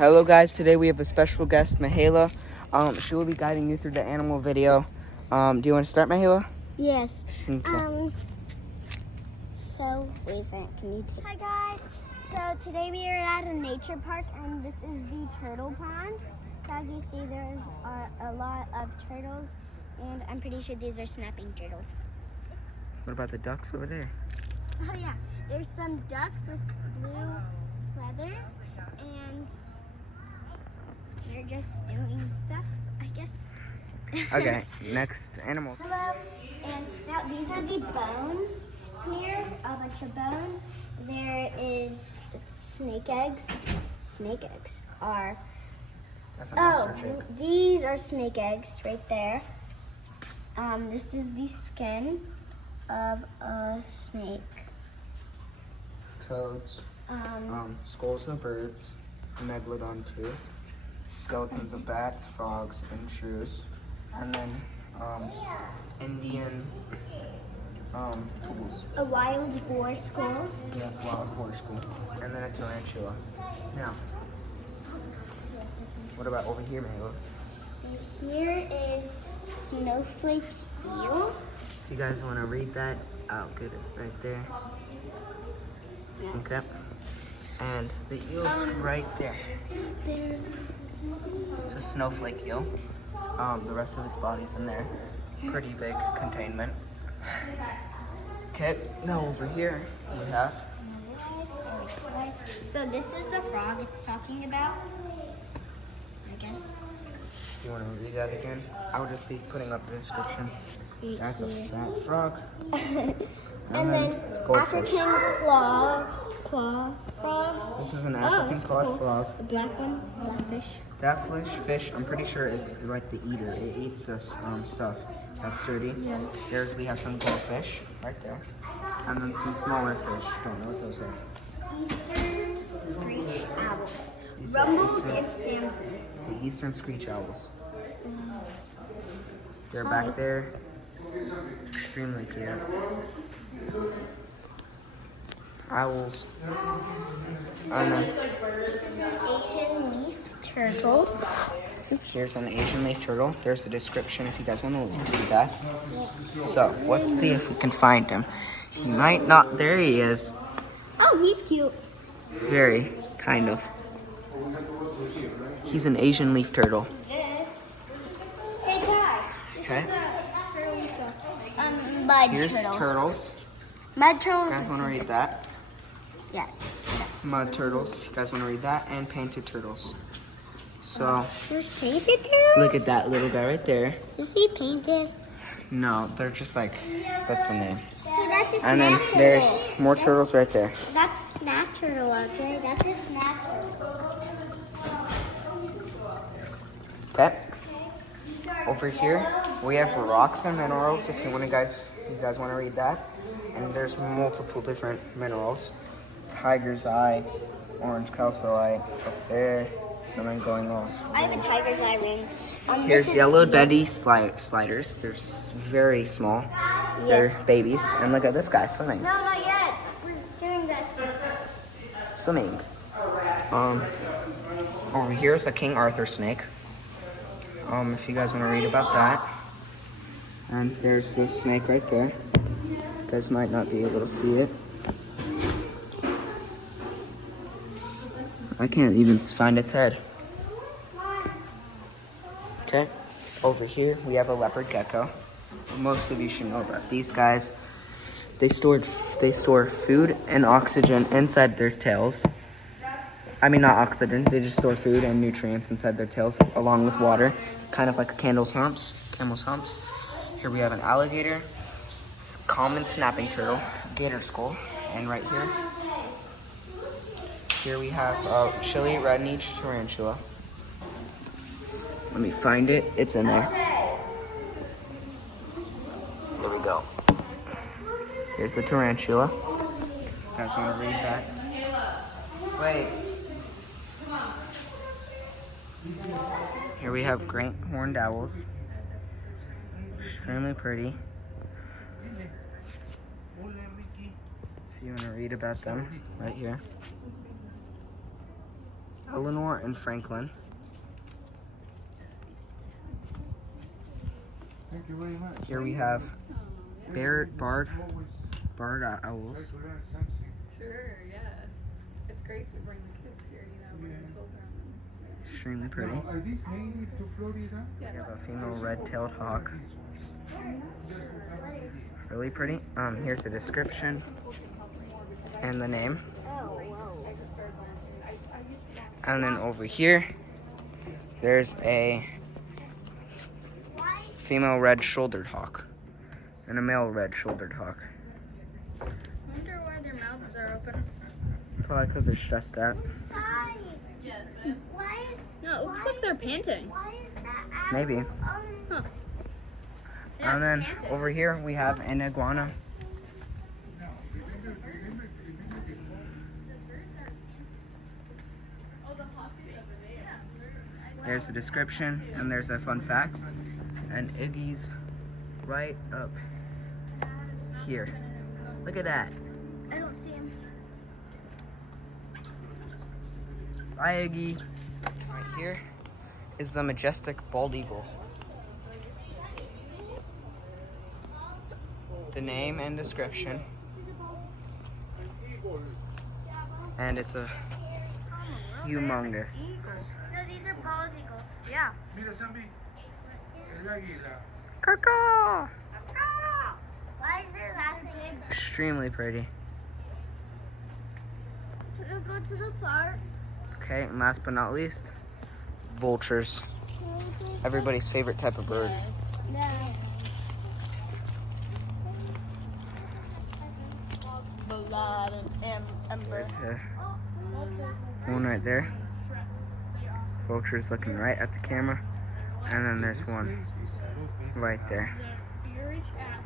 Hello guys, today we have a special guest, Mahala. She will be guiding you through the animal video. Do you want to start, Mahala? Yes. Okay. Wait a second, can you take... Hi guys, so today we are at a nature park and this is the turtle pond. So as you see, there's a lot of turtles and I'm pretty sure these are snapping turtles. What about the ducks over there? Oh yeah, there's some ducks with blue feathers and they're just doing stuff, I guess. Okay, next animal. Hello, and now these are the bones here, a bunch of bones. There is snake eggs. Snake eggs are, That's an ostrich egg. these are snake eggs right there. This is the skin of a snake. Toads, skulls of birds, megalodon tooth, skeletons of bats, frogs, and shrews, and then Indian tools. A wild boar skull. Yeah, wild boar skull, and then a tarantula. Now, what about over here, Mahala? Here is snowflake eel. If you guys want to read that, I'll get it right there. Okay. And the eel's right there. There's It's a snowflake eel. The rest of its body's in there. Pretty big containment. Okay, now over here we have. So this is the frog it's talking about, I guess. You want to read that again? I'll just be putting up the description. That's a fat frog. And then goldfish. African claw frogs. This is an African it's clawed cool. frog. The black one, blackfish. That fish, I'm pretty sure is like the eater. It eats this stuff that's dirty. Yeah. There's we have some goldfish right there, and then some smaller fish. Don't know what those are. Eastern screech owls. These are Rumbles eastern- and Samson. The eastern screech owls. They're back there. Extremely cute. Owls. This is an Asian leaf turtle. Here's an Asian leaf turtle. There's the description if you guys want to read that. So let's see if we can find him. He might not. There he is. Oh, he's cute. Very, kind of. He's an Asian leaf turtle. This. Hey, Ty. Okay. Mud Here's turtles. Mud turtles. You guys want to read that? Yeah. Mud turtles, if you guys want to read that, and painted turtles. So, There's painted turtles? look at that little guy right there. Is he painted? No, they're just like, that's the name. Hey, that's a And then snap there's turtle. more turtles right there. That's a snap turtle, okay? That's a snap turtle. Okay. Over here, we have rocks and minerals, if you guys want to read that. And there's multiple different minerals. Tiger's eye, orange calcite, up there, and then going on. I have a tiger's eye ring. Here's yellow belly sliders. They're very small. They're babies. And look at this guy swimming. No, not yet. We're doing this. Swimming. Over here is a King Arthur snake. If you guys want to read about that. And there's the snake right there. You guys might not be able to see it. I can't even find its head. Okay, over here we have a leopard gecko. Most of you should know about these guys. They store food and oxygen inside their tails. I mean, not oxygen. They just store food and nutrients inside their tails, along with water, kind of like a camel's humps. Here we have an alligator, common snapping turtle, gator skull, and right here we have Chile red-kneed tarantula. Let me find it. It's in there. There we go. Here's the tarantula. You guys want to read that? Wait. Here we have great horned owls. Extremely pretty. If you want to read about them, right here. Eleanor and Franklin. Thank you very much. Here we have Bard owls. Sure, yes. It's great to bring the kids here, bring the children. Extremely pretty. Now, are these native to Florida? We have a female red-tailed hawk. Really pretty. Here's the description and the name. And then over here, there's a female red-shouldered hawk and a male red-shouldered hawk. I wonder why their mouths are open. Probably because they're stressed out. Yes, no, it looks like they're panting. Why is that? Maybe. Huh. And then over here we have an iguana. There's the description and there's a fun fact. And Iggy's right up here. Look at that. I don't see him. Bye, Iggy. Right here is the majestic bald eagle. The name and description. And it's a humongous. No, these are bald eagles. Yeah. Mira, Sammy. El águila. Caw. Why is their last name? Extremely pretty. We'll go to the park. Okay, and last but not least, vultures. Everybody's favorite type of bird. No. Blood and ember. There's one right there. Vulture's looking right at the camera. And then there's one right there. Ear reach out.